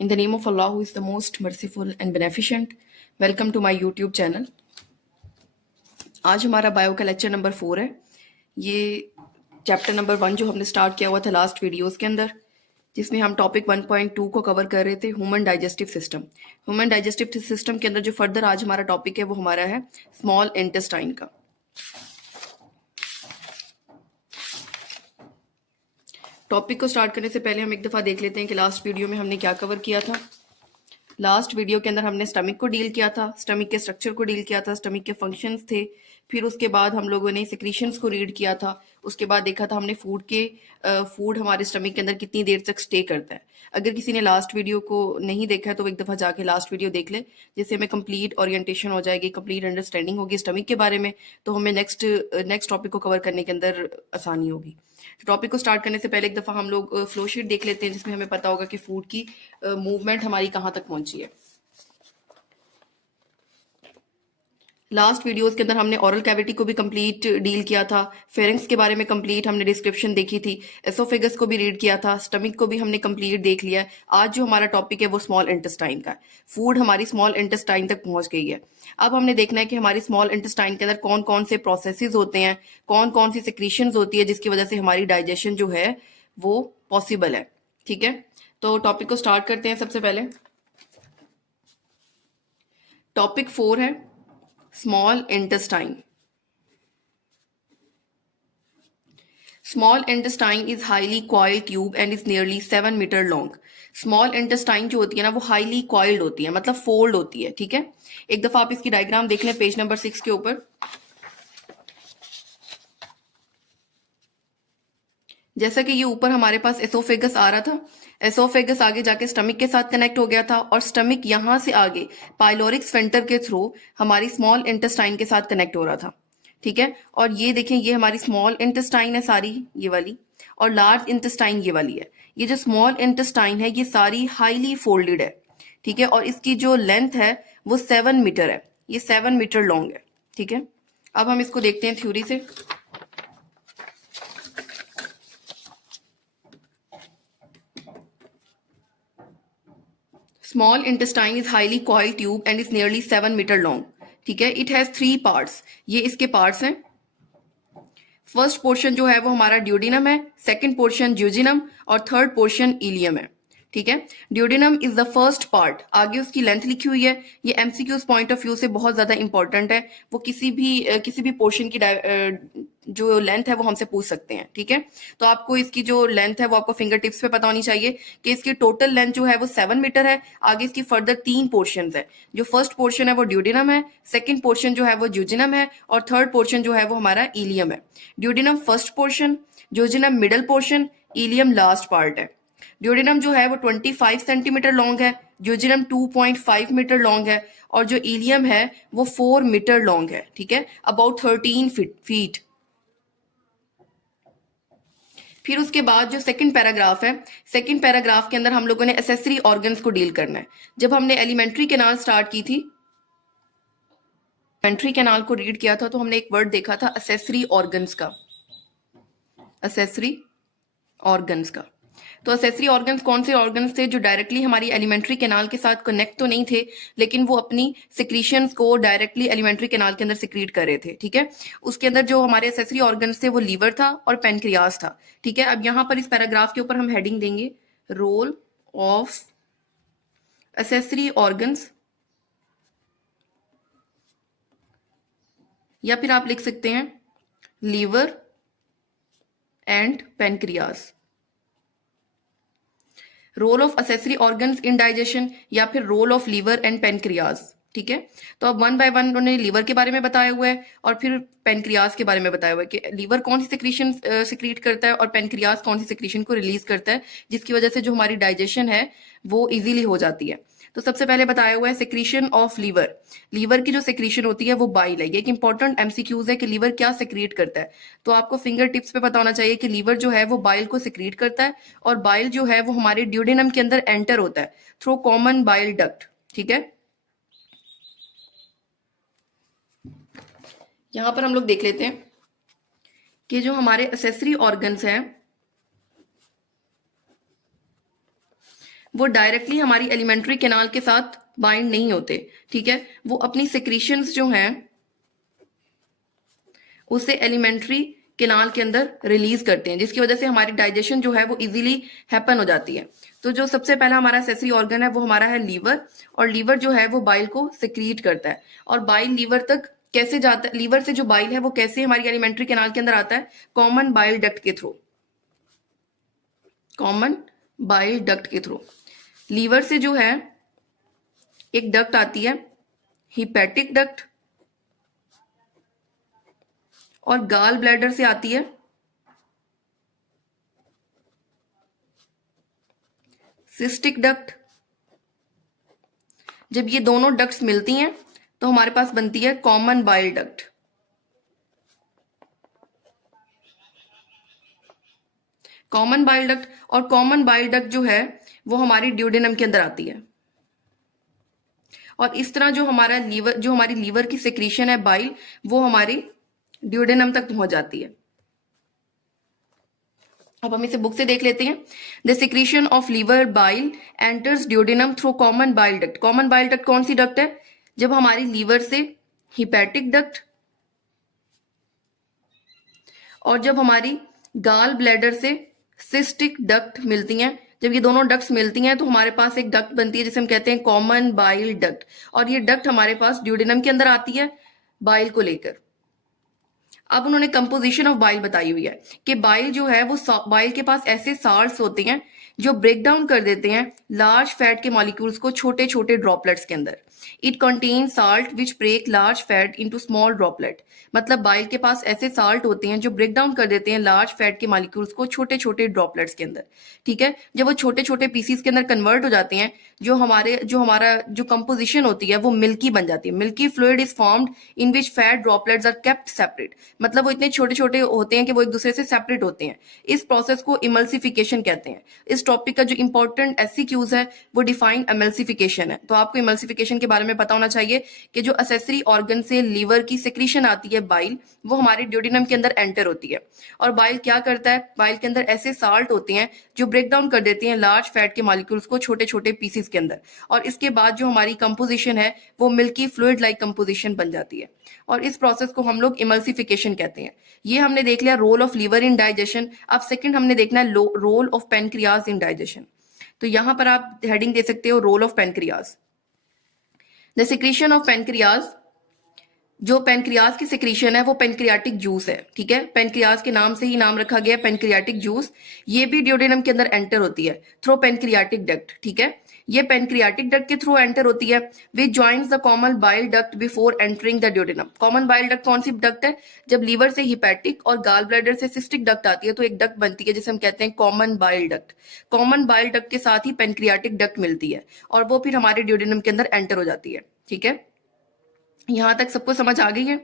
In the name of Allah, who is the most merciful and beneficent, welcome to my YouTube channel. आज हमारा bio का lecture number 4 है। ये chapter number 1 जो हमने start किया हुआ था लास्ट वीडियोस के अंदर, जिसमें हम टॉपिक 1.2 को कवर कर रहे थे, human digestive system. Human digestive system के अंदर जो फर्दर आज हमारा टॉपिक है वो हमारा है स्मॉल इंटेस्टाइन का। टॉपिक को स्टार्ट करने से पहले हम एक दफ़ा देख लेते हैं कि लास्ट वीडियो में हमने क्या कवर किया था। लास्ट वीडियो के अंदर हमने स्टमक को डील किया था, स्टमक के स्ट्रक्चर को डील किया था, स्टमक के फंक्शंस थे। फिर उसके बाद हम लोगों ने सिक्रीशंस को रीड किया था। उसके बाद देखा था हमने फूड हमारे स्टमक के अंदर कितनी देर तक स्टे करता है। अगर किसी ने लास्ट वीडियो को नहीं देखा है तो एक दफ़ा जाके लास्ट वीडियो देख ले, जिससे हमें कंप्लीट ओरिएंटेशन हो जाएगी, कंप्लीट अंडरस्टैंडिंग होगी स्टमक के बारे में, तो हमें नेक्स्ट टॉपिक को कवर करने के अंदर आसानी होगी। टॉपिक को स्टार्ट करने से पहले एक दफ़ा हम लोग फ्लो शीट देख लेते हैं, जिसमें हमें पता होगा कि फूड की मूवमेंट हमारी कहाँ तक पहुंची है। लास्ट वीडियोस के अंदर हमने ओरल कैविटी को भी कंप्लीट डील किया था, फेरिंग्स के बारे में कंप्लीट हमने डिस्क्रिप्शन देखी थी, एसोफेगस को भी रीड किया था, स्टमक को भी हमने कंप्लीट देख लिया है। आज जो हमारा टॉपिक है वो स्मॉल इंटेस्टाइन का है। फूड हमारी स्मॉल इंटेस्टाइन तक पहुंच गई है। अब हमने देखना है कि हमारी स्मॉल इंटेस्टाइन के अंदर कौन कौन से प्रोसेसेस होते हैं, कौन कौन सी सिक्रीशंस होती है, जिसकी वजह से हमारी डाइजेशन जो है वो पॉसिबल है। ठीक है, तो टॉपिक को स्टार्ट करते हैं। सबसे पहले टॉपिक 4 है small intestine. Small intestine is highly coiled tube and is nearly 7 metre long. Small intestine जो होती है ना वो हाईली कॉइल्ड होती है, मतलब फोल्ड होती है। ठीक है, एक दफा आप इसकी डायग्राम देख लें पेज नंबर 6 के ऊपर। जैसा कि ये ऊपर हमारे पास एसोफेगस आ रहा था, एसोफेगस आगे जाके स्टमक के साथ कनेक्ट हो गया था और स्टमक यहां से आगे पाइलोरिक स्फिंक्टर के थ्रू हमारी स्मॉल इंटेस्टाइन के साथ कनेक्ट हो रहा था। ठीक है, और ये देखें, ये हमारी स्मॉल इंटेस्टाइन है सारी, ये वाली, और लार्ज इंटेस्टाइन ये वाली है। ये जो स्मॉल इंटेस्टाइन है ये सारी हाईली फोल्डेड है। ठीक है, और इसकी जो लेंथ है वो 7 मीटर है, ये 7 मीटर लॉन्ग है। ठीक है, अब हम इसको देखते हैं थ्योरी से। Small intestine is highly coiled tube and is nearly 7 metre long. ठीक है, इट हैज 3 पार्ट्स। ये इसके पार्ट्स हैं। फर्स्ट पोर्शन जो है वो हमारा ड्यूडिनम है, सेकंड पोर्शन ज्यूजिनम और थर्ड पोर्शन इलियम है। ठीक है, duodenum is the first part. आगे उसकी लेंथ लिखी हुई है, ये एमसीक्यूज पॉइंट ऑफ व्यू से बहुत ज्यादा इंपॉर्टेंट है। वो किसी भी पोर्शन की जो लेंथ है वो हमसे पूछ सकते हैं। ठीक है, तो आपको इसकी जो लेंथ है वो आपको फिंगर टिप्स पे पता होनी चाहिए कि इसकी टोटल लेंथ जो है वो 7 मीटर है। आगे इसकी फर्दर 3 पोर्शन है। जो फर्स्ट पोर्शन है वो ड्यूडिनम है, सेकंड पोर्शन जो है वो ज्यूजिनम है और थर्ड पोर्शन जो है वो हमारा इलियम है। Duodenum first portion, jejunum middle portion, ileum last part है। ड्यूडिनम जो है वो 25 सेंटीमीटर लॉन्ग है, ज्यूजिनम 2.5 मीटर लॉन्ग है और जो इलियम है वो 4 मीटर लॉन्ग है। ठीक है, अबाउट 13 फीट। फिर उसके बाद जो सेकंड पैराग्राफ है, सेकंड पैराग्राफ के अंदर हम लोगों ने एसेसरी ऑर्गन्स को डील करना है। जब हमने एलिमेंट्री कैनाल स्टार्ट की थी, एलिमेंट्री कैनाल को रीड किया था, तो हमने एक वर्ड देखा था एसेसरी ऑर्गन्स का, एसेसरी ऑर्गन्स का। तो एसेसरी ऑर्गन्स कौन से ऑर्गन्स थे जो डायरेक्टली हमारी एलिमेंट्री कैनाल के साथ कनेक्ट तो नहीं थे, लेकिन वो अपनी सिक्रीशंस को डायरेक्टली एलिमेंट्री कैनाल के अंदर सिक्रीट कर रहे थे। ठीक है, उसके अंदर जो हमारे एसेसरी ऑर्गन्स थे वो लीवर था और पेनक्रियास था। ठीक है, अब यहां पर इस पैराग्राफ के ऊपर हम हेडिंग देंगे रोल ऑफ एसेसरी ऑर्गन्स, या फिर आप लिख सकते हैं liver and pancreas. Role of accessory organs in digestion या फिर role of liver and pancreas. ठीक है, तो अब वन बाय वन उन्होंने लीवर के बारे में बताया हुआ है और फिर पेनक्रियाज के बारे में बताया हुआ है कि लीवर कौन सी सिक्रीशन सिक्रीट करता है और पेनक्रियाज कौन सी सिक्रीशन को रिलीज करता है, जिसकी वजह से जो हमारी डाइजेशन है वो इजीली हो जाती है। तो सबसे पहले बताया हुआ है सिक्रीशन ऑफ लीवर। लीवर की जो सिक्रीशन होती है वो बाइल है। ये एक इंपॉर्टेंट एमसीक्यूज है कि लीवर क्या सिक्रीट करता है। तो आपको फिंगर टिप्स पे पता होना चाहिए कि लीवर जो है वो बाइल को सिक्रीट करता है और बाइल जो है वो हमारे ड्यूडेनम के अंदर एंटर होता है थ्रू कॉमन बाइल डक्ट। ठीक है, यहां पर हम लोग देख लेते हैं कि जो हमारे एसेसरी ऑर्गन्स हैं वो डायरेक्टली हमारी एलिमेंट्री कैनाल के साथ बाइंड नहीं होते, ठीक है। वो अपनी सिक्रीशंस जो हैं उसे एलिमेंट्री कैनाल के अंदर रिलीज करते हैं, जिसकी वजह से हमारी डाइजेशन जो है वो इजीली हैपन हो जाती है। तो जो सबसे पहला हमारा सेंसरी ऑर्गन है वो हमारा है लीवर, और लीवर जो है वो बाइल को सिक्रीट करता है। और बाइल लीवर तक कैसे जाता है, लीवर से जो बाइल है वो कैसे हमारी एलिमेंट्री कैनाल के अंदर आता है, कॉमन बाइल डक्ट के थ्रू, कॉमन बाइल डक्ट के थ्रू। लीवर से जो है एक डक्ट आती है हिपैटिक डक्ट, और गाल ब्लैडर से आती है सिस्टिक डक्ट। जब ये दोनों डक्ट्स मिलती हैं तो हमारे पास बनती है common bile duct. Common bile duct, और कॉमन बाइल डक्ट जो है वो हमारी ड्यूडेनम के अंदर आती है। और इस तरह जो हमारा लीवर, जो हमारी लीवर की सिक्रीशन है बाइल, वो हमारी ड्यूडेनम तक पहुंच जाती है। अब हम इसे बुक से देख लेते हैं। The secretion of liver bile enters duodenum through common bile duct. Common bile duct कौन सी डक्ट है, जब हमारी लीवर से हिपैटिक डक्ट और जब हमारी गाल ब्लैडर से सिस्टिक डक्ट मिलती हैं, जब ये दोनों डक्ट्स मिलती हैं तो हमारे पास एक डक्ट बनती है जिसे हम कहते हैं कॉमन बाइल डक्ट। और ये डक्ट हमारे पास ड्यूडेनम के अंदर आती है बाइल को लेकर। अब उन्होंने कंपोजिशन ऑफ बाइल बताई हुई है कि बाइल जो है वो, बाइल के पास ऐसे साल्ट्स होते हैं जो ब्रेक डाउन कर देते हैं लार्ज फैट के मॉलिक्यूल्स को छोटे छोटे ड्रॉपलेट्स के अंदर। It contain salt which break large fat into small droplet. मतलब बाइल के पास ऐसे साल्ट होते हैं जो ब्रेक डाउन कर देते हैं लार्ज फैट के मॉलिक्यूल्स को छोटे छोटे ड्रॉपलेट्स के अंदर, ठीक है। जब वो छोटे छोटे पीसीस के अंदर कन्वर्ट हो जाते हैं, जो हमारा जो कंपोजिशन होती है वो मिल्की बन जाती है। Milky fluid is formed in which fat droplets are kept separate. मतलब वो इतने छोटे छोटे होते हैं कि वो एक दूसरे से सेपरेट होते हैं। इस प्रोसेस को इमल्सिफिकेशन कहते हैं। इस टॉपिक का जो इंपॉर्टेंट एससीक्यूज है वो डिफाइन एमल्सिफिकेशन है। तो आपको इमल्सिफिकेशन के बारे में पता होना चाहिए कि जो एसेसरी ऑर्गन से लीवर की सिक्रीशन आती है बाइल, वो हमारे ड्यूडेनम के अंदर एंटर होती है। और बाइल क्या करता है, बाइल के अंदर ऐसे साल्ट होते हैं जो ब्रेक डाउन कर देते हैं लार्ज फैट के मॉलिक्यूल्स को छोटे छोटे पीसेस के अंदर। और इसके बाद जो हमारी कंपोजिशन है वो मिल्की फ्लूइड लाइक कंपोजिशन बन जाती है। और इस प्रोसेस को हम लोग इमल्सिफिकेशन कहते हैं। ये हमने देख लिया role of liver in digestion. अब सेकंड हमने देखना है role of pancreas in digestion. तो यहां पर आप हेडिंग दे सकते हो role of pancreas. The secretion of pancreas, जो पेनक्रियाज की सिक्रीशन है वो पेनक्रियाटिक जूस है, ठीक है। पेनक्रियाज के नाम से ही नाम रखा गया पेनक्रियाटिक जूस। ये भी ड्यूडेनम के अंदर एंटर होती है थ्रू पेनक्रियाटिक डक्ट, ठीक है। ये पेनक्रियाटिक डक्ट के थ्रू एंटर होती है which joins the common bile duct before entering the duodenum. Common bile duct कौन सी डक्ट है, जब लीवर से हिपैटिक और गाल ब्लैडर से सिस्टिक डक्ट आती है तो एक डक्ट बनती है जिसे हम कहते हैं common bile duct. Common bile duct के साथ ही पेनक्रियाटिक डक्ट मिलती है और वो फिर हमारे ड्यूडेनम के अंदर एंटर हो जाती है, ठीक है। यहां तक सबको समझ आ गई है।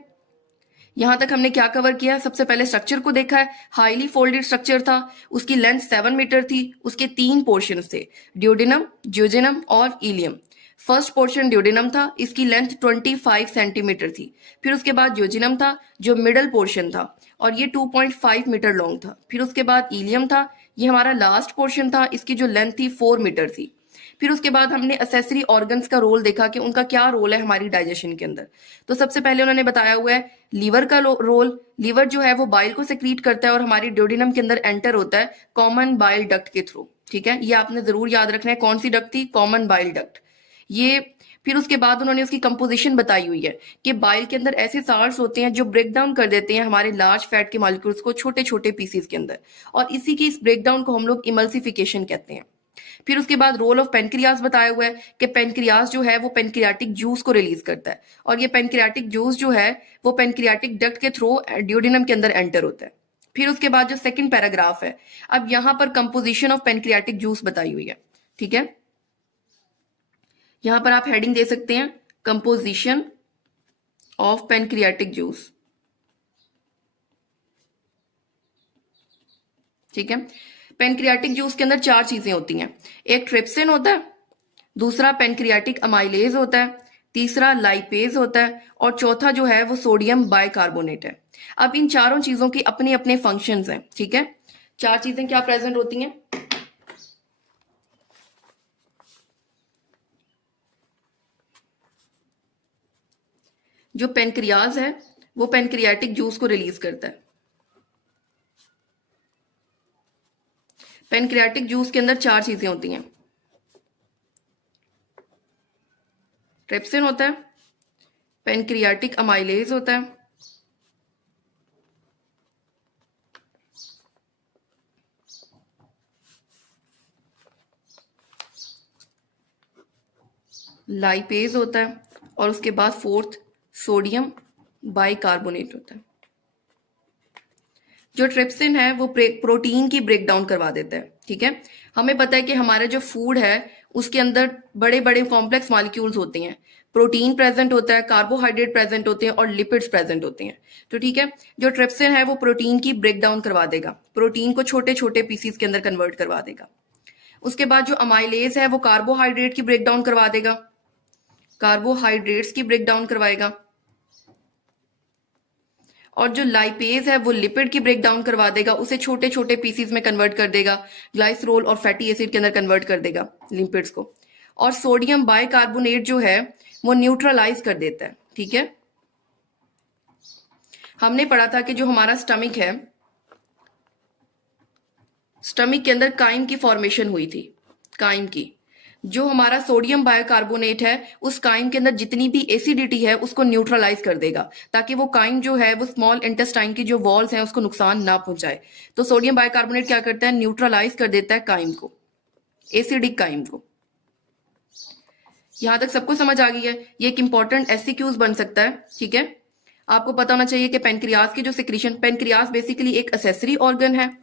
यहां तक हमने क्या कवर किया, सबसे पहले स्ट्रक्चर को देखा है। हाईली फोल्डेड स्ट्रक्चर था, उसकी लेंथ 7 मीटर थी, उसके 3 पोर्शन थे, ड्यूडेनम, ज्यूजेनम और इलियम। फर्स्ट पोर्शन ड्यूडेनम था, इसकी लेंथ 25 सेंटीमीटर थी। फिर उसके बाद ज्यूजेनम था जो मिडल पोर्शन था और ये 2.5 मीटर लॉन्ग था। फिर उसके बाद इलियम था, ये हमारा लास्ट पोर्शन था, इसकी जो लेंथ थी 4 मीटर थी। फिर उसके बाद हमने एसेसरी ऑर्गन्स का रोल देखा कि उनका क्या रोल है हमारी डाइजेशन के अंदर। तो सबसे पहले उन्होंने बताया हुआ है लीवर का रोल। लीवर जो है वो बाइल को सेक्रीट करता है और हमारी ड्यूडेनम के अंदर एंटर होता है कॉमन बाइल डक्ट के थ्रू, ठीक है। ये आपने जरूर याद रखना है, कौन सी डक्ट थी, कॉमन बाइल डक्ट। ये फिर उसके बाद उन्होंने उसकी कंपोजिशन बताई हुई है कि बाइल के अंदर ऐसे साल्ट्स होते हैं जो ब्रेक डाउन कर देते हैं हमारे लार्ज फैट के मॉलिक्यूल्स को छोटे छोटे पीसेस के अंदर, और इसी की इस ब्रेकडाउन को हम लोग इमल्सिफिकेशन कहते हैं। फिर उसके बाद रोल ऑफ पेनक्रियाज बताया हुआ है कि पेनक्रियाज जो है वो पेनक्रियाटिक जूस को रिलीज करता है और ये पेनक्रियाटिक जूस जो है वो पेनक्रियाटिक डक्ट के थ्रू ड्यूडेनम के अंदर एंटर होता है। फिर उसके बाद जो सेकंड पैराग्राफ है, अब यहां पर कंपोजिशन ऑफ पेनक्रियाटिक जूस बताई हुई है, ठीक है। यहां पर आप हेडिंग दे सकते हैं कंपोजिशन ऑफ पेनक्रियाटिक जूस, ठीक है। पेनक्रियाटिक जूस के अंदर 4 चीजें होती हैं। एक ट्रिप्सिन होता है, दूसरा पेनक्रियाटिक अमाइलेज होता है, तीसरा लाइपेज होता है और चौथा जो है वो सोडियम बाइकार्बोनेट है। अब इन चारों चीजों की अपने अपने फंक्शंस हैं, ठीक है। 4 चीजें क्या प्रेजेंट होती हैं, जो पेनक्रियाज है वो पेनक्रियाटिक जूस को रिलीज करता है। पेनक्रियाटिक जूस के अंदर 4 चीजें होती हैं। ट्रिप्सिन होता है, पेनक्रियाटिक अमाइलेज होता है, लाइपेज होता है, और उसके बाद फोर्थ सोडियम बाइकार्बोनेट होता है। जो ट्रिप्सिन है वो प्रोटीन की ब्रेक डाउन करवा देता है। ठीक है, हमें पता है कि हमारा जो फूड है उसके अंदर बड़े बड़े कॉम्प्लेक्स मॉलिक्यूल्स होते हैं, प्रोटीन प्रेजेंट होता है, कार्बोहाइड्रेट प्रेजेंट होते हैं और लिपिड्स प्रेजेंट होते हैं। तो ठीक है, जो ट्रिप्सिन है वो प्रोटीन की ब्रेक डाउन करवा देगा, प्रोटीन को छोटे छोटे पीसीस के अंदर कन्वर्ट करवा देगा। उसके बाद जो अमाइलेज है वो कार्बोहाइड्रेट की ब्रेक डाउन करवा देगा, कार्बोहाइड्रेट्स की ब्रेक डाउन करवाएगा। और जो लाइपेज है वो लिपिड की ब्रेक डाउन करवा देगा, उसे छोटे छोटे पीसीज में कन्वर्ट कर देगा, ग्लाइसरोल और फैटी एसिड के अंदर कन्वर्ट कर देगा लिपिड्स को। और सोडियम बाइकार्बोनेट जो है वो न्यूट्रलाइज कर देता है। ठीक है, हमने पढ़ा था कि जो हमारा स्टमक है, स्टमक के अंदर काइम की फॉर्मेशन हुई थी, काइम की। जो हमारा सोडियम बाइकार्बोनेट है उस काइम के अंदर जितनी भी एसिडिटी है उसको न्यूट्रलाइज कर देगा, ताकि वो काइम जो है वो स्मॉल इंटेस्टाइन की जो वॉल्स हैं उसको नुकसान ना पहुंचाए। तो सोडियम बाइकार्बोनेट क्या करता है, न्यूट्रलाइज कर देता है काइम को, एसिडिक काइम को। यहां तक सबको समझ आ गई है? ये एक इंपॉर्टेंट एससीक्यूज बन सकता है। ठीक है, आपको पता होना चाहिए कि पेनक्रियाज की जो सिक्रीशन, पेनक्रियाज बेसिकली एक एसेसरी ऑर्गन है,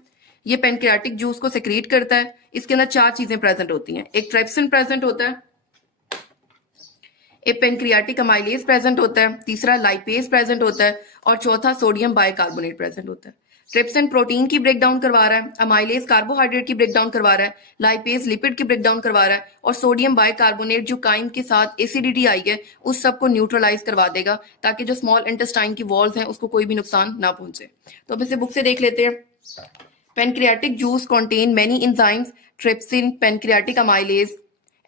ये पेनक्रियाटिक जूस को सेक्रेट करता है। इसके अंदर 4 चीजें प्रेजेंट होती हैं, एक ट्रिप्सिन प्रेजेंट होता है, एक पेनक्रियाटिक अमाइलेज प्रेजेंट होता है, तीसरा लाइपेज प्रेजेंट होता है, और चौथा सोडियम बाइकार्बोनेट प्रेजेंट होता है। ट्रिप्सिन प्रोटीन की ब्रेकडाउन करवा रहा है, अमाइलेज कार्बोहाइड्रेट की ब्रेकडाउन करवा रहा है, लाइपेज लिपिड की ब्रेकडाउन करवा रहा है, और सोडियम बाइकार्बोनेट जो काइम के साथ एसिडिटी आई है उस सब को न्यूट्रलाइज करवा देगा, ताकि जो स्मॉल इंटेस्टाइन की वॉल्स हैं उसको कोई भी नुकसान ना पहुंचे। तो अब इसे बुक से देख लेते हैं। Pancreatic juice contain many enzymes, trypsin, pancreatic amylase,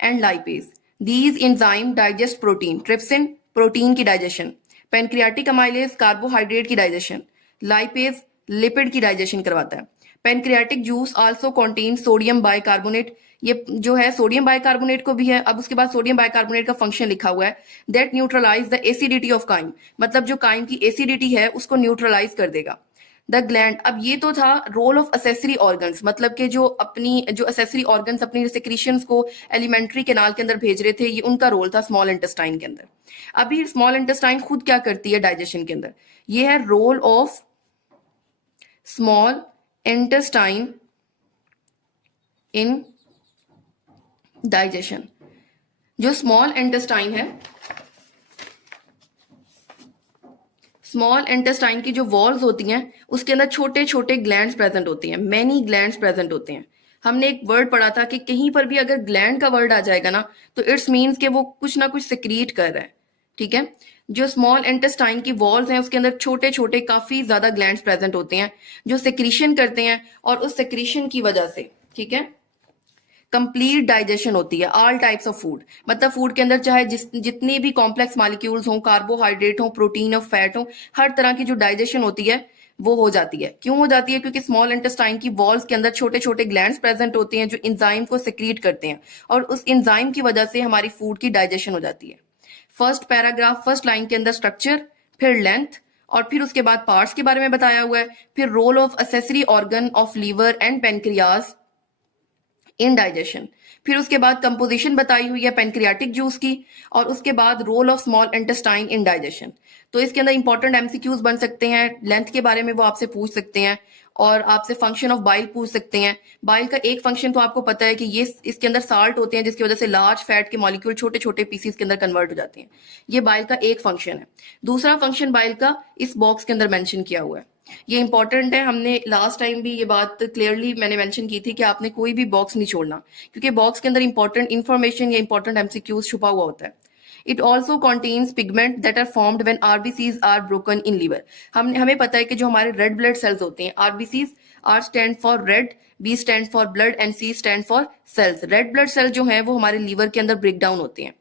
and lipase. These enzymes digest protein. Trypsin protein की डाइजेशन, पेनक्रियाटिक अमाइलेज कार्बोहाइड्रेट की डाइजेशन, लाइपेज लिपिड की डाइजेशन करवाता है। Pancreatic juice also contain sodium bicarbonate, ये जो है सोडियम बाइकार्बोनेट को भी है। अब उसके बाद सोडियम बाइकार्बोनेट का फंक्शन लिखा हुआ है, that neutralize the acidity of chyme, मतलब जो काइम की एसिडिटी है उसको न्यूट्रलाइज कर देगा। द ग्लैंड, अब ये तो था रोल ऑफ असेसरी ऑर्गन्स, मतलब कि जो अपनी जो असेसरी ऑर्गन्स अपनी सेक्रीशंस को एलिमेंट्री कैनाल के अंदर भेज रहे थे, ये उनका रोल था स्मॉल इंटेस्टाइन के अंदर। अभी स्मॉल इंटेस्टाइन खुद क्या करती है डाइजेशन के अंदर, ये है role of small intestine in digestion. जो स्मॉल इंटेस्टाइन है, स्मॉल इंटेस्टाइन की जो वॉल्स होती हैं उसके अंदर छोटे छोटे ग्लैंड्स प्रेजेंट होती हैं, मैनी ग्लैंड्स प्रेजेंट होते हैं। हमने एक वर्ड पढ़ा था कि कहीं पर भी अगर ग्लैंड का वर्ड आ जाएगा ना तो इट्स मीन्स कि वो कुछ ना कुछ सिक्रीट कर रहा है। ठीक है, जो स्मॉल इंटेस्टाइन की वॉल्स हैं उसके अंदर छोटे छोटे काफी ज्यादा ग्लैंड्स प्रेजेंट होते हैं जो सिक्रीशन करते हैं, और उस सिक्रीशन की वजह से, ठीक है, कंप्लीट डाइजेशन होती है ऑल टाइप्स ऑफ फूड। मतलब फूड के अंदर चाहे जितने भी कॉम्प्लेक्स मॉलिक्यूल्स हों, कार्बोहाइड्रेट हो, प्रोटीन हो, फैट हो, हर तरह की जो डाइजेशन होती है वो हो जाती है। क्यों हो जाती है? क्योंकि स्मॉल इंटेस्टाइन की वॉल्स के अंदर छोटे छोटे ग्लैंड्स प्रेजेंट होते हैं जो इंजाइम को सिक्रीट करते हैं, और उस इंजाइम की वजह से हमारी फूड की डाइजेशन हो जाती है। फर्स्ट पैराग्राफ फर्स्ट लाइन के अंदर स्ट्रक्चर, फिर लेंथ, और फिर उसके बाद पार्ट्स के बारे में बताया हुआ है, फिर role of accessory organ of liver and pancreas in digestion, फिर उसके बाद कंपोजिशन बताई हुई है पेनक्रियाटिक जूस की, और उसके बाद role of small intestine in digestion. तो इसके अंदर इंपॉर्टेंट एमसीक्यूज बन सकते हैं, लेंथ के बारे में वो आपसे पूछ सकते हैं, और आपसे फंक्शन ऑफ बाइल पूछ सकते हैं। बाइल का एक फंक्शन तो आपको पता है कि ये इसके अंदर साल्ट होते हैं जिसकी वजह से लार्ज फैट के मॉलिक्यूल छोटे छोटे पीसीस के अंदर कन्वर्ट हो जाते हैं। ये बाइल का एक फंक्शन है। दूसरा फंक्शन बाइल का इस बॉक्स के अंदर मेंशन किया हुआ है, ये इंपॉर्टेंट है। हमने लास्ट टाइम भी ये बात क्लियरली मैंने मेंशन की थी कि आपने कोई भी बॉक्स नहीं छोड़ना, क्योंकि बॉक्स के अंदर इंपॉर्टेंट इंफॉर्मेशन या इंपॉर्टेंट एमसीक्यूज छुपा हुआ होता है। It also contains pigment that are formed when RBCs are broken in liver. हमें पता है कि जो हमारे रेड ब्लड सेल्स होते हैं, RBCs, R stand for red, B stand for blood and C stand for cells. Red blood cell जो है वो हमारे लीवर के अंदर ब्रेक डाउन होते हैं।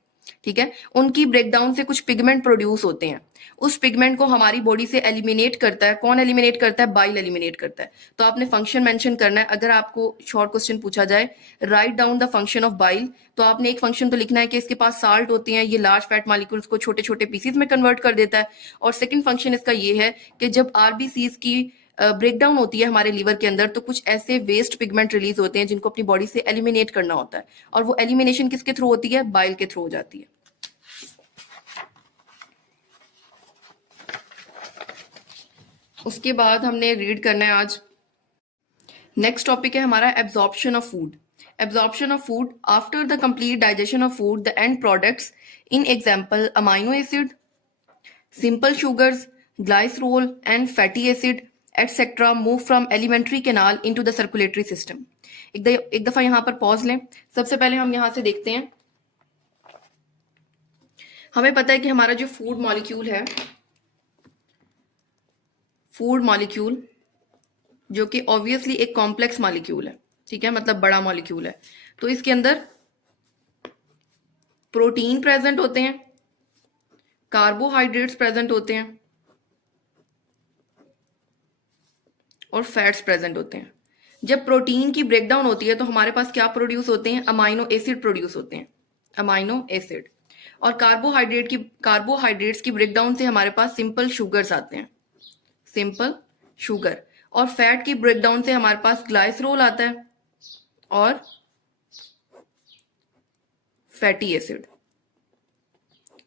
ठीक है, उनकी ब्रेकडाउन से कुछ पिगमेंट प्रोड्यूस होते हैं। उस पिगमेंट को हमारी बॉडी से एलिमिनेट करता है। कौन एलिमिनेट करता है? बाइल एलिमिनेट करता है। तो आपने फंक्शन मेंशन करना है। अगर आपको शॉर्ट क्वेश्चन पूछा जाए write down the function of bile, तो आपने एक फंक्शन तो लिखना है कि इसके पास साल्ट होती हैं, ये लार्ज फैट मॉलिक्यूल्स को छोटे छोटे पीसीज में कन्वर्ट कर देता है। और सेकंड फंक्शन इसका ये है कि जब आरबीसीज की ब्रेकडाउन होती है हमारे लीवर के अंदर, तो कुछ ऐसे वेस्ट पिगमेंट रिलीज होते हैं जिनको अपनी बॉडी से एलिमिनेट करना होता है, और वो एलिमिनेशन किसके थ्रू होती है? बाइल के थ्रू हो जाती है। उसके बाद हमने रीड करना है आज नेक्स्ट टॉपिक है हमारा absorption of food. Absorption of food after the complete digestion of food the end products in example amino acid, simple sugars, glycerol and fatty acid etcetera move from alimentary canal into the circulatory system. एक दफा यहां पर pause लें। सबसे पहले हम यहां से देखते हैं, हमें पता है कि हमारा जो फूड मॉलिक्यूल है, फूड मॉलिक्यूल जो कि ऑब्वियसली एक कॉम्प्लेक्स मॉलिक्यूल है, ठीक है, मतलब बड़ा मॉलिक्यूल है। तो इसके अंदर प्रोटीन प्रेजेंट होते हैं, कार्बोहाइड्रेट्स प्रेजेंट होते हैं और फैट्स प्रेजेंट होते हैं। जब प्रोटीन की ब्रेकडाउन होती है तो हमारे पास क्या प्रोड्यूस होते हैं? अमाइनो एसिड प्रोड्यूस होते हैं, अमाइनो एसिड। और कार्बोहाइड्रेट्स की ब्रेकडाउन से हमारे पास सिंपल शुगर्स आते हैं, सिंपल शुगर। और फैट की ब्रेकडाउन से हमारे पास ग्लाइसरोल आता है और फैटी एसिड,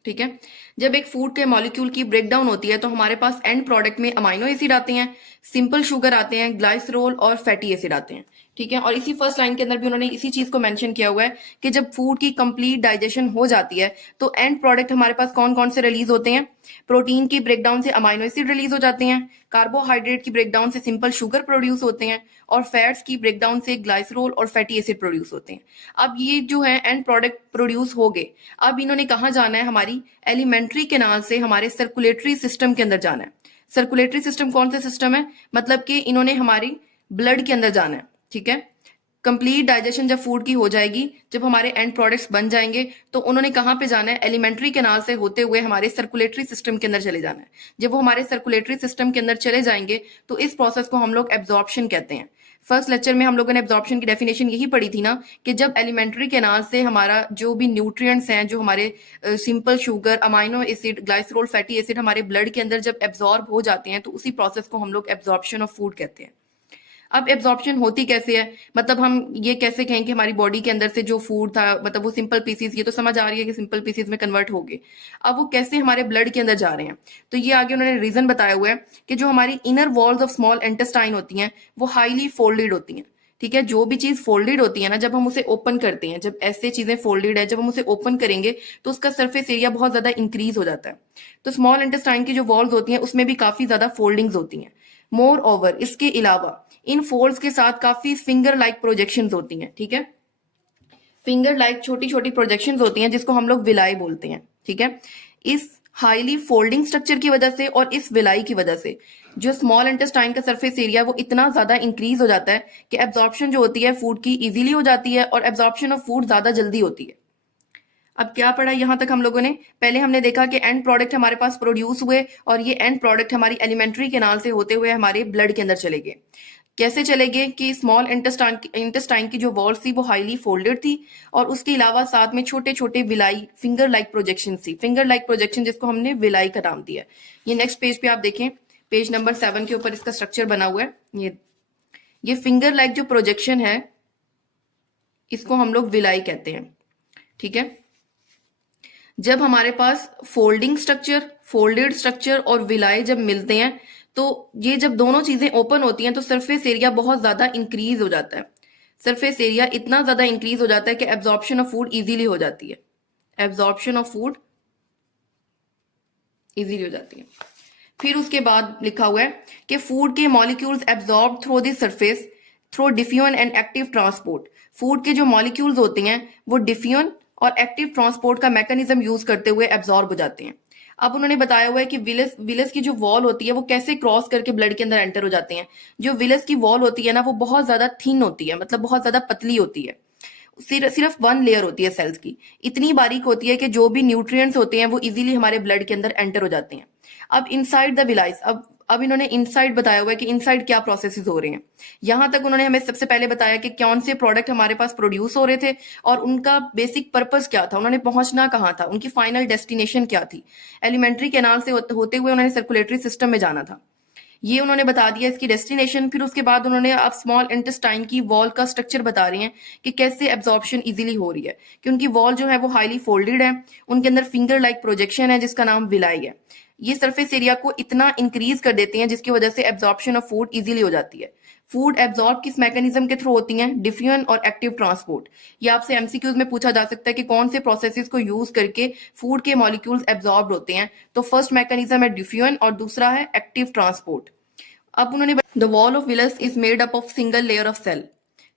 ठीक है। जब एक फूड के मॉलिक्यूल की ब्रेकडाउन होती है तो हमारे पास एंड प्रोडक्ट में अमाइनो एसिड आते हैं, सिंपल शुगर आते हैं, ग्लाइसरोल और फैटी एसिड आते हैं, ठीक है। और इसी फर्स्ट लाइन के अंदर भी उन्होंने इसी चीज को मेंशन किया हुआ है कि जब फूड की कंप्लीट डाइजेशन हो जाती है तो एंड प्रोडक्ट हमारे पास कौन कौन से रिलीज होते हैं? प्रोटीन की ब्रेकडाउन से अमाइनो एसिड रिलीज हो जाते हैं, कार्बोहाइड्रेट की ब्रेकडाउन से सिंपल शुगर प्रोड्यूस होते हैं, और फैट्स की ब्रेकडाउन से ग्लाइसरोल और फैटी एसिड प्रोड्यूस होते हैं। अब ये जो है एंड प्रोडक्ट प्रोड्यूस हो गए, अब इन्होंने कहाँ जाना है? हमारी एलिमेंट्री कैनाल से हमारे सर्कुलेटरी सिस्टम के अंदर जाना है। सर्कुलेटरी सिस्टम कौन सा सिस्टम है? मतलब कि इन्होंने हमारी ब्लड के अंदर जाना है, ठीक है। कंप्लीट डाइजेशन जब फूड की हो जाएगी, जब हमारे एंड प्रोडक्ट्स बन जाएंगे, तो उन्होंने कहाँ पे जाना है? एलिमेंट्री कैनाल से होते हुए हमारे सर्कुलेटरी सिस्टम के अंदर चले जाना है। जब वो हमारे सर्कुलेटरी सिस्टम के अंदर चले जाएंगे तो इस प्रोसेस को हम लोग एब्जॉर्प्शन कहते हैं। फर्स्ट लेक्चर में हम लोगों ने एब्जॉर्प्शन की डेफिनेशन यही पढ़ी थी ना, कि जब एलिमेंट्री कैनाल से हमारा जो भी न्यूट्रिएंट्स हैं, जो हमारे simple sugar, amino acid, glycerol, fatty acid हमारे ब्लड के अंदर जब एब्जॉर्ब हो जाते हैं तो उसी प्रोसेस को हम लोग एब्जॉर्प्शन ऑफ फूड कहते हैं। अब एब्जॉर्प्शन होती कैसे है? मतलब हम ये कैसे कहें कि हमारी बॉडी के अंदर से जो फूड था, मतलब वो सिंपल पीसीज, ये तो समझ आ रही है कि सिंपल पीसीज में कन्वर्ट हो गए, अब वो कैसे हमारे ब्लड के अंदर जा रहे हैं? तो ये आगे उन्होंने रीजन बताया हुआ है कि जो हमारी inner walls of small intestine होती हैं वो हाईली फोल्डेड होती हैं, ठीक है। जो भी चीज फोल्डेड होती है ना, जब हम उसे ओपन करते हैं, जब ऐसे चीजें फोल्डेड है, जब हम उसे ओपन करेंगे तो उसका सरफेस एरिया बहुत ज्यादा इंक्रीज हो जाता है। तो स्मॉल इंटेस्टाइन की जो वॉल्स होती हैं उसमें भी काफी ज्यादा फोल्डिंग्स होती हैं। मोर ओवर, इसके अलावा इन फोल्ड्स के साथ काफी फिंगर लाइक प्रोजेक्शंस होती हैं, ठीक है। फिंगर लाइक छोटी छोटी प्रोजेक्शंस होती हैं जिसको हम लोग विलाई बोलते हैं, ठीक है। इस हाईली फोल्डिंग स्ट्रक्चर की वजह से और इस विलाई की वजह से जो स्मॉल इंटेस्टाइन का सरफेस एरिया वो इतना ज्यादा इंक्रीज हो जाता है कि एब्जॉर्प्शन जो होती है फूड की इजीली हो जाती है और एब्जॉर्प्शन ऑफ फूड ज्यादा जल्दी होती है। अब क्या पढ़ा यहां तक हम लोगों ने? पहले हमने देखा कि एंड प्रोडक्ट हमारे पास प्रोड्यूस हुए और ये एंड प्रोडक्ट हमारी एलिमेंट्री कैनाल से होते हुए हमारे ब्लड के अंदर चले गए। कैसे चले गए? कि स्मॉल इंटेस्टाइन की जो वॉल्स थी वो हाईली फोल्डेड थी और उसके अलावा साथ में छोटे छोटे विलाई, फिंगर लाइक प्रोजेक्शन थी, फिंगर लाइक प्रोजेक्शन जिसको हमने विलाई का नाम दिया। ये नेक्स्ट पेज पे आप देखें, पेज नंबर 7 के ऊपर इसका स्ट्रक्चर बना हुआ है। ये फिंगर लाइक जो प्रोजेक्शन है इसको हम लोग विलाई कहते हैं, ठीक है। जब हमारे पास फोल्डिंग स्ट्रक्चर, फोल्डेड स्ट्रक्चर और विलाई जब मिलते हैं तो ये जब दोनों चीजें ओपन होती हैं तो सरफेस एरिया बहुत ज्यादा इंक्रीज हो जाता है। सरफेस एरिया इतना ज्यादा इंक्रीज हो जाता है कि एब्जॉर्प्शन ऑफ फूड इजीली हो जाती है, एब्जॉर्प्शन ऑफ फूड इजीली हो जाती है। फिर उसके बाद लिखा हुआ है कि फूड के molecules absorb through the surface through diffusion and active transport. Food के जो मॉलिक्यूल्स होते हैं वो डिफ्यूजन और एक्टिव ट्रांसपोर्ट का मैकेनिज्म यूज करते हुए एब्जॉर्ब हो जाते हैं। अब उन्होंने बताया हुआ है कि विलस की जो वॉल होती है वो कैसे क्रॉस करके ब्लड के अंदर एंटर हो जाते हैं। जो विलस की वॉल होती है ना वो बहुत ज्यादा थिन होती है, मतलब बहुत ज्यादा पतली होती है। सिर्फ वन लेयर होती है सेल्स की, इतनी बारीक होती है कि जो भी न्यूट्रिएंट्स होते हैं वो इजीली हमारे ब्लड के अंदर एंटर हो जाते हैं। अब इनसाइड द विलाइस, अब इन्होंने इनसाइड बताया हुआ है कि इनसाइड क्या प्रोसेसेस हो रहे हैं। यहां तक उन्होंने हमें सबसे पहले बताया कि कौन से प्रोडक्ट हमारे पास प्रोड्यूस हो रहे थे और उनका बेसिक पर्पस क्या था, उन्होंने पहुंचना कहाँ था, उनकी फाइनल डेस्टिनेशन क्या थी। एलिमेंट्री कैनाल से होते हुए उन्होंने सर्कुलेटरी सिस्टम में जाना था, ये उन्होंने बता दिया इसकी डेस्टिनेशन। फिर उसके बाद उन्होंने अब स्मॉल इंटेस्टाइन की वॉल का स्ट्रक्चर बता रही हैं कि कैसे एब्जॉर्प्शन इजीली हो रही है, कि उनकी वॉल जो है वो हाईली फोल्डेड है, उनके अंदर फिंगर लाइक प्रोजेक्शन है जिसका नाम विलाई है। ये सरफेस एरिया को इतना इंक्रीज कर देती हैं जिसकी वजह से एब्जॉर्प्शन ऑफ फूड इजीली हो जाती है। फूड एब्जॉर्ब किस मैकेनिज्म के थ्रू होती हैं? डिफ्यूजन और एक्टिव ट्रांसपोर्ट। ये आपसे एमसीक्यूज में पूछा जा सकता है कि कौन से प्रोसेसेस को यूज करके फूड के मॉलिक्यूल्स एब्जॉर्ब होते हैं। तो फर्स्ट मैकेनिज्म है डिफ्यूजन और दूसरा है एक्टिव ट्रांसपोर्ट। अब उन्होंने the wall of villus is made up of single layer of cell.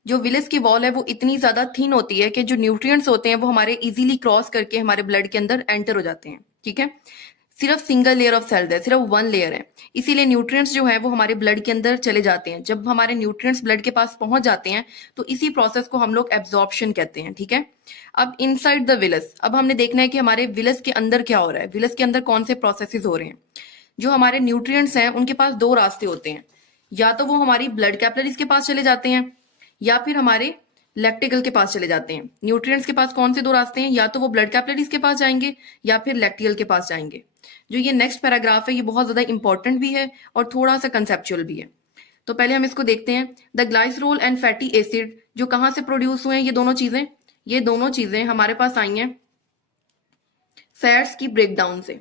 जो विलस की वॉल है वो इतनी ज्यादा थिन होती है कि जो न्यूट्रिएंट्स होते हैं वो हमारे इजीली क्रॉस करके हमारे ब्लड के अंदर एंटर हो जाते हैं। ठीक है, सिर्फ सिंगल लेयर ऑफ सेल्स है, सिर्फ वन लेयर है, इसीलिए न्यूट्रिएंट्स जो है वो हमारे ब्लड के अंदर चले जाते हैं। जब हमारे न्यूट्रिएंट्स ब्लड के पास पहुंच जाते हैं तो इसी प्रोसेस को हम लोग एब्जॉर्प्शन कहते हैं। ठीक है, अब इनसाइड द विलस, अब हमने देखना है कि हमारे विलस के अंदर क्या हो रहा है, विलस के अंदर कौन से प्रोसेसेस हो रहे हैं। जो हमारे न्यूट्रिएंट्स हैं उनके पास दो रास्ते होते हैं, या तो वो हमारी ब्लड कैपिलरीज के पास चले जाते हैं या फिर हमारे लैक्टिकल के पास चले जाते हैं। न्यूट्रिएंट्स के पास कौन से दो रास्ते हैं, या तो वो ब्लड कैपिलरीज के पास जाएंगे या फिर लैक्टिकल के पास जाएंगे। जो ये नेक्स्ट पैराग्राफ है ये बहुत ज्यादा इंपॉर्टेंट भी है और थोड़ा सा कंसेप्चुअल भी है। तो पहले हम इसको देखते हैं। The glycerol and fatty acid जो कहां से प्रोड्यूस हुए हैं, ये दोनों चीजें हमारे पास आई हैं फैट्स की ब्रेकडाउन से।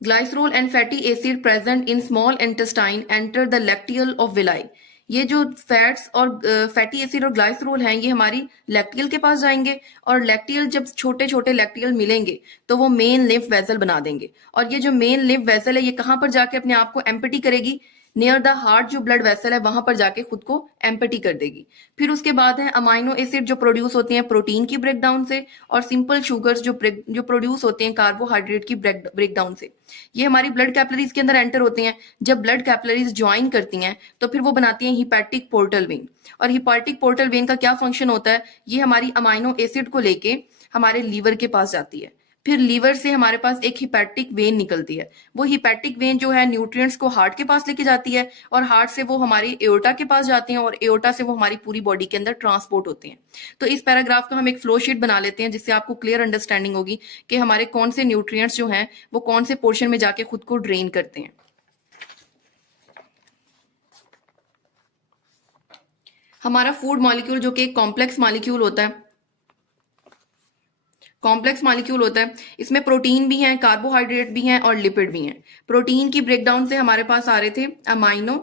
Glycerol and fatty acid present in small intestine enter the lacteal of villi. ये जो फैट्स और फैटी एसिड और ग्लाइसरोल हैं ये हमारी लैक्टियल के पास जाएंगे, और लैक्टियल जब छोटे छोटे लैक्टियल मिलेंगे तो वो मेन लिम्फ वेसल बना देंगे। और ये जो मेन लिम्फ वेसल है ये कहां पर जाके अपने आप को एम्पटी करेगी? नियर द हार्ट जो ब्लड वेसल है वहां पर जाके खुद को एम्पटी कर देगी। फिर उसके बाद है अमाइनो एसिड जो प्रोड्यूस होते हैं प्रोटीन की ब्रेकडाउन से, और सिंपल शुगर्स जो प्रोड्यूस होते हैं कार्बोहाइड्रेट की ब्रेकडाउन से। ये हमारी ब्लड कैपिलरीज के अंदर एंटर होते हैं। जब ब्लड कैपिलरीज ज्वाइन करती हैं तो फिर वो बनाती हैं हिपैटिक पोर्टल वेन। और हिपैटिक पोर्टल वेन का क्या फंक्शन होता है? ये हमारी अमाइनो एसिड को लेके हमारे लीवर के पास जाती है। फिर लीवर से हमारे पास एक हिपैटिक वेन निकलती है। वो हिपैटिक वेन जो है न्यूट्रिएंट्स को हार्ट के पास लेके जाती है, और हार्ट से वो हमारी एओर्टा के पास जाते हैं, और एओर्टा से वो हमारी पूरी बॉडी के अंदर ट्रांसपोर्ट होते हैं। तो इस पैराग्राफ का हम एक फ्लो शीट बना लेते हैं जिससे आपको क्लियर अंडरस्टैंडिंग होगी कि हमारे कौन से न्यूट्रिएंट्स जो हैं वो कौन से पोर्शन में जाके खुद को ड्रेन करते हैं। हमारा फूड मॉलिक्यूल जो कि एक कॉम्प्लेक्स मॉलिक्यूल होता है, इसमें प्रोटीन भी हैं, कार्बोहाइड्रेट भी हैं और लिपिड भी हैं। प्रोटीन की ब्रेकडाउन से हमारे पास आ रहे थे अमाइनो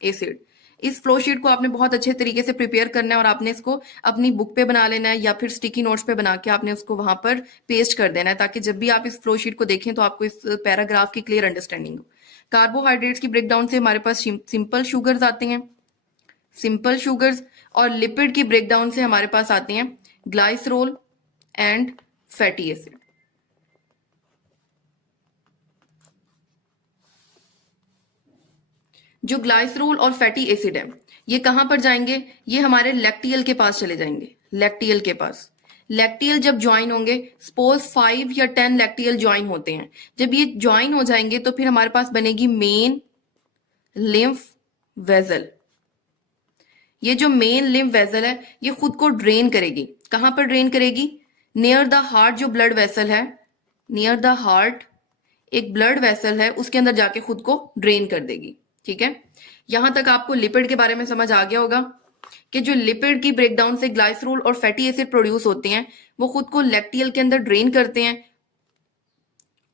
एसिड। इस फ्लो शीट को आपने बहुत अच्छे तरीके से प्रिपेयर करना है और आपने इसको अपनी बुक पे बना लेना है या फिर स्टिकी नोट्स पे बना के आपने उसको वहां पर पेस्ट कर देना है, ताकि जब भी आप इस फ्लो शीट को देखें तो आपको इस पैराग्राफ की क्लियर अंडरस्टैंडिंग हो। कार्बोहाइड्रेट्स की ब्रेकडाउन से हमारे पास सिंपल शुगर्स आते हैं, सिंपल शुगर्स, और लिपिड की ब्रेकडाउन से हमारे पास आते हैं ग्लाइसरोल एंड फैटी एसिड। जो ग्लाइसरोल और फैटी एसिड है ये कहां पर जाएंगे? ये हमारे लैक्टियल के पास चले जाएंगे। लैक्टियल के पास, लैक्टियल जब ज्वाइन होंगे, सपोज 5 या 10 लैक्टियल ज्वाइन होते हैं, जब ये ज्वाइन हो जाएंगे तो फिर हमारे पास बनेगी मेन लिम्फ वेसल। ये जो मेन लिम्फ वेसल है ये खुद को ड्रेन करेगी। कहां पर ड्रेन करेगी? नियर द हार्ट जो ब्लड वेसल है, नियर द हार्ट एक ब्लड वेसल है उसके अंदर जाके खुद को ड्रेन कर देगी। ठीक है, यहां तक आपको लिपिड के बारे में समझ आ गया होगा कि जो लिपिड की ब्रेकडाउन से ग्लाइसरोल और फैटी एसिड प्रोड्यूस होते हैं वो खुद को लैक्टियल के अंदर ड्रेन करते हैं।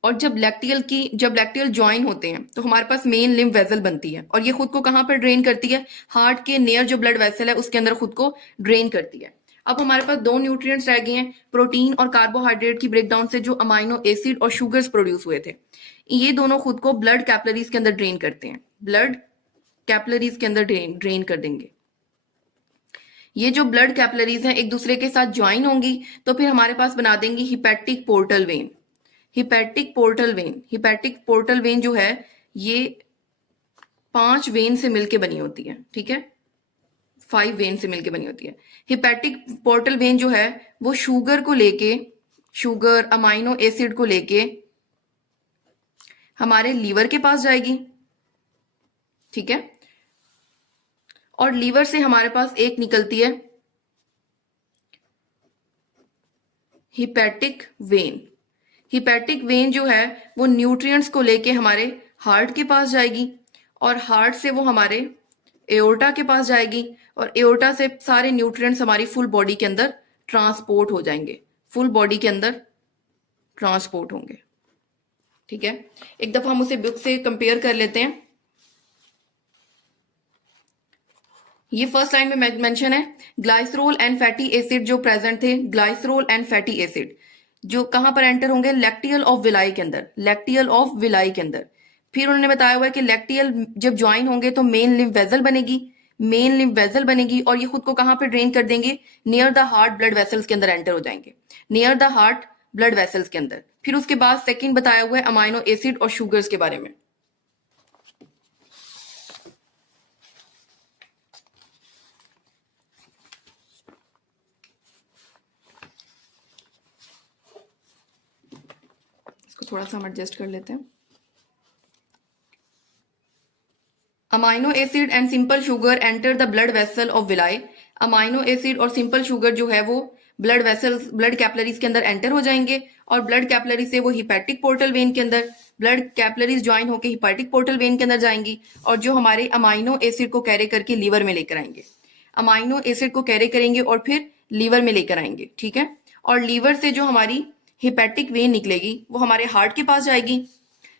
और जब लैक्टियल ज्वाइन होते हैं तो हमारे पास मेन लिम्फ वेसल बनती है, और ये खुद को कहां पर ड्रेन करती है? हार्ट के नियर जो ब्लड वेसल है उसके अंदर खुद को ड्रेन करती है। अब हमारे पास दो न्यूट्रिएंट्स रह गए हैं, प्रोटीन और कार्बोहाइड्रेट की ब्रेकडाउन से जो अमाइनो एसिड और शुगर्स प्रोड्यूस हुए थे, ये दोनों खुद को ब्लड कैपिलरीज के अंदर ड्रेन करते हैं। ब्लड कैपिलरीज के अंदर ड्रेन कर देंगे। ये जो ब्लड कैपिलरीज हैं एक दूसरे के साथ ज्वाइन होंगी तो फिर हमारे पास बना देंगी hepatic portal vein. Hepatic portal vein जो है ये 5 वेन से मिलके बनी होती है। ठीक है, 5 वेन से मिलकर बनी होती है। हिपैटिक पोर्टल वेन जो है वो शुगर को लेके, शुगर अमाइनो एसिड को लेके हमारे लीवर के पास जाएगी, ठीक है। और लीवर से हमारे पास एक निकलती है हिपैटिक वेन। हिपैटिक वेन जो है वो न्यूट्रिएंट्स को लेके हमारे हार्ट के पास जाएगी, और हार्ट से वो हमारे एओर्टा के पास जाएगी, और एओर्टा से सारे न्यूट्रिएंट्स हमारी फुल बॉडी के अंदर ट्रांसपोर्ट हो जाएंगे, फुल बॉडी के अंदर ट्रांसपोर्ट होंगे, ठीक है। एक दफा हम उसे बुक से कंपेयर कर लेते हैं। ये फर्स्ट लाइन में मेंशन है ग्लाइसरोल एंड फैटी एसिड जो प्रेजेंट थे, ग्लाइसरोल एंड फैटी एसिड जो कहां पर एंटर होंगे, लैक्टियल ऑफ विलाई के अंदर, लैक्टियल ऑफ विलाई के अंदर। फिर उन्होंने बताया हुआ है कि लैक्टियल जब ज्वाइन होंगे तो मेन लिम्फ वेसल बनेगी, मेन लिम्फ वेसल बनेगी, और ये खुद को कहां पर ड्रेन कर देंगे, near the heart blood vessels के अंदर एंटर हो जाएंगे, near the heart blood vessels के अंदर। फिर उसके बाद सेकंड बताया हुआ है अमाइनो एसिड और शुगर्स के बारे में। इसको थोड़ा सा हम एडजस्ट कर लेते हैं। Amino acid and simple sugar enter the blood vessel of villi. Amino acid और सिंपल शुगर जो है वो ब्लड वेसल्स, ब्लड कैपिलरीज के अंदर एंटर हो जाएंगे, और ब्लड कैपिलरी से वो हिपैटिक पोर्टल वेन के अंदर, ब्लड कैपिलरीज ज्वाइन होकर हिपैटिक पोर्टल वेन के अंदर जाएंगी, और जो हमारे अमाइनो एसिड को कैरी करके लीवर में लेकर आएंगे, अमाइनो एसिड को कैरी करेंगे और फिर लीवर में लेकर आएंगे, ठीक है। और लीवर से जो हमारी हिपैटिक वेन निकलेगी वो हमारे हार्ट के पास जाएगी,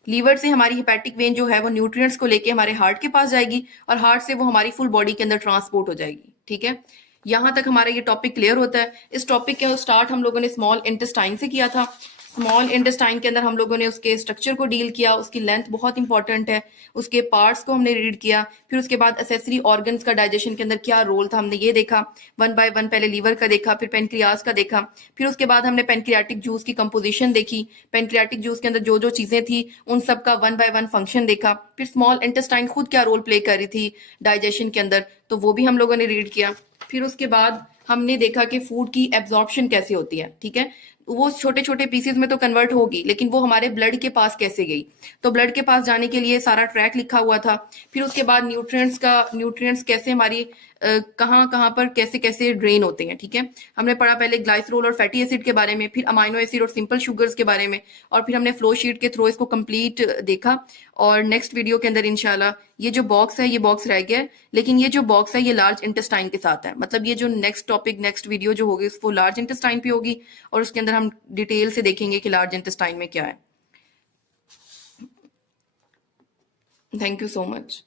लीवर से हमारी हिपैटिक वेन जो है वो न्यूट्रिएंट्स को लेके हमारे हार्ट के पास जाएगी, और हार्ट से वो हमारी फुल बॉडी के अंदर ट्रांसपोर्ट हो जाएगी, ठीक है। यहां तक हमारा ये टॉपिक क्लियर होता है। इस टॉपिक के स्टार्ट हम लोगों ने स्मॉल इंटेस्टाइन से किया था। स्मॉल इंटेस्टाइन के अंदर हम लोगों ने उसके स्ट्रक्चर को डील किया, उसकी लेंथ बहुत इंपॉर्टेंट है, उसके पार्ट्स को हमने रीड किया, फिर उसके बाद एसेसरी ऑर्गन्स का डाइजेशन के अंदर क्या रोल था हमने ये देखा, वन बाय वन। पहले लीवर का देखा, फिर पेनक्रियाज का देखा, फिर उसके बाद हमने पेनक्रियाटिक जूस की कंपोजिशन देखी, पेनक्रियाटिक जूस के अंदर जो जो चीजें थी उन सब का वन बाय वन फंक्शन देखा, फिर स्मॉल इंटेस्टाइन खुद क्या रोल प्ले कर रही थी डाइजेशन के अंदर, तो वो भी हम लोगों ने रीड किया। फिर उसके बाद हमने देखा कि फूड की एब्जॉर्प्शन कैसे होती है, ठीक है। वो छोटे छोटे पीसेस में तो कन्वर्ट होगी, लेकिन वो हमारे ब्लड के पास कैसे गई, तो ब्लड के पास जाने के लिए सारा ट्रैक लिखा हुआ था। फिर उसके बाद न्यूट्रिएंट्स कैसे हमारी कहाँ कहाँ पर कैसे कैसे ड्रेन होते हैं, ठीक है। हमने पढ़ा पहले ग्लाइसरोल और फैटी एसिड के बारे में, फिर अमाइनो एसिड और सिंपल शुगर्स के बारे में, और फिर हमने फ्लो शीट के थ्रू इसको कंप्लीट देखा। और नेक्स्ट वीडियो के अंदर इंशाल्लाह ये जो बॉक्स है ये बॉक्स रह गया है, लेकिन ये जो बॉक्स है ये लार्ज इंटेस्टाइन के साथ है, मतलब ये जो नेक्स्ट टॉपिक नेक्स्ट वीडियो जो होगी वो लार्ज इंटेस्टाइन पे होगी, और उसके अंदर हम डिटेल से देखेंगे कि लार्ज इंटेस्टाइन में क्या है। Thank you so much.